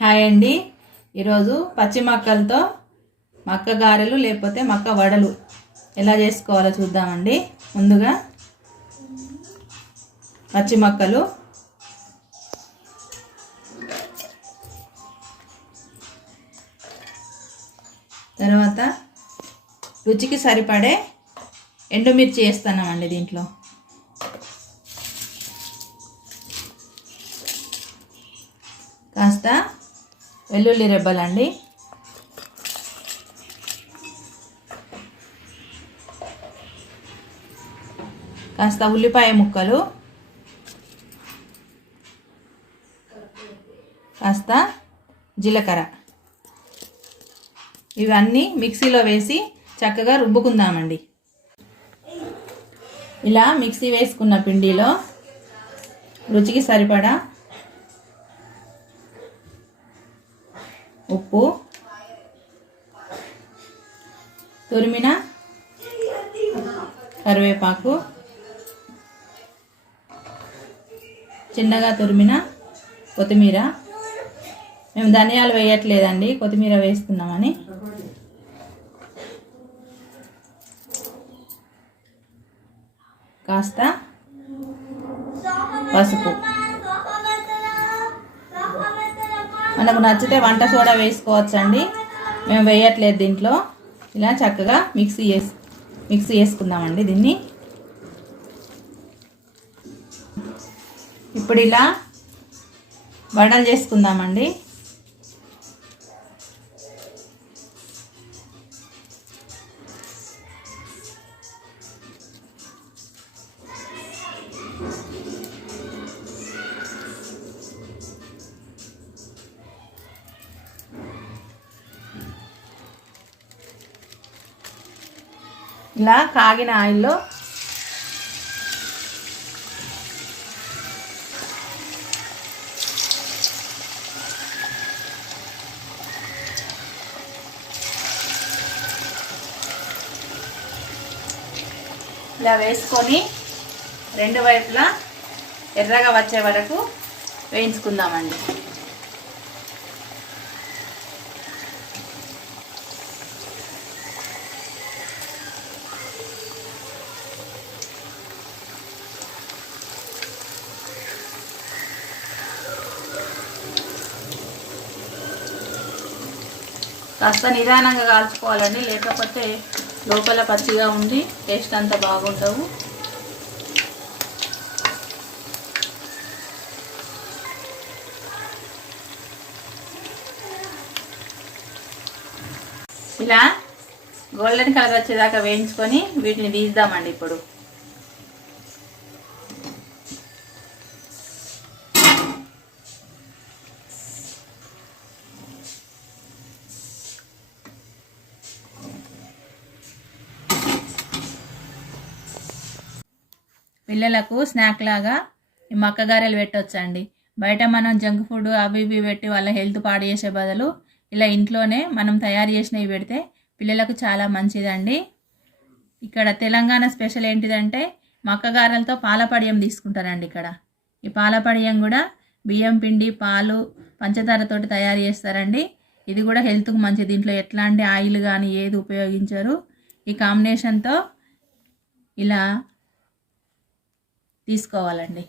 Hi అండి. ఈరోజు పచ్చి మక్కలతో మక్క గారెలు లేకపోతే మక్క వడలు ఎలా చేసుకోవాలో చూద్దామండి. ముందుగా పచ్చి మక్కలు, తర్వాత రుచికి సరిపడే ఎండుమిర్చి వేస్తున్నామండి. దీంట్లో కాస్త వెల్లుల్లి రెబ్బలండి, కాస్త ఉల్లిపాయ ముక్కలు, కాస్త జీలకర్ర, ఇవన్నీ మిక్సీలో వేసి చక్కగా రుబ్బుకుందామండి. ఇలా మిక్సీ వేసుకున్న పిండిలో రుచికి సరిపడా ఉప్పు, తురిమిన కరివేపాకు, చిన్నగా తురిమిన కొత్తిమీర, మేము ధనియాలు వేయట్లేదండి, కొత్తిమీర వేస్తున్నామని, కాస్త పసుపు, మనకు నచ్చితే వంట సోడా వేసుకోవచ్చండి, మేము వేయట్లేదు దీంట్లో. ఇలా చక్కగా మిక్సీ చేసుకుందామండి దీన్ని. ఇప్పుడు ఇలా వడలు చేసుకుందామండి. ఇలా కాగిన ఆయిల్లో ఇలా వేసుకొని రెండు వైపులా ఎర్రగా వచ్చే వరకు వేయించుకుందామండి. కాస్త నిదానంగా కాల్చుకోవాలండి, లేకపోతే లోపల పచ్చిగా ఉండి టేస్ట్ అంతా బాగుండవు. ఇలా గోల్డెన్ కలర్ వచ్చేదాకా వేయించుకొని వీటిని తీద్దామండి. ఇప్పుడు పిల్లలకు స్నాక్ లాగా ఈ మక్క గారెలు పెట్టవచ్చండి. బయట మనం జంక్ ఫుడ్ అవి ఇవి పెట్టి వాళ్ళ హెల్త్ పాడు చేసే బదులు ఇలా ఇంట్లోనే మనం తయారు చేసినవి పెడితే పిల్లలకు చాలా మంచిదండి. ఇక్కడ తెలంగాణ స్పెషల్ ఏంటిదంటే మక్క గారెలతో పాలపడియం తీసుకుంటారండి. ఇక్కడ ఈ పాలపడియం కూడా బియ్యం పిండి, పాలు, పంచదారతోటి తయారు చేస్తారండి. ఇది కూడా హెల్త్కు మంచిది. దీంట్లో ఎట్లాంటి ఆయిల్ కానీ ఏది ఉపయోగించరు. ఈ కాంబినేషన్తో ఇలా తీసుకోవాలండి.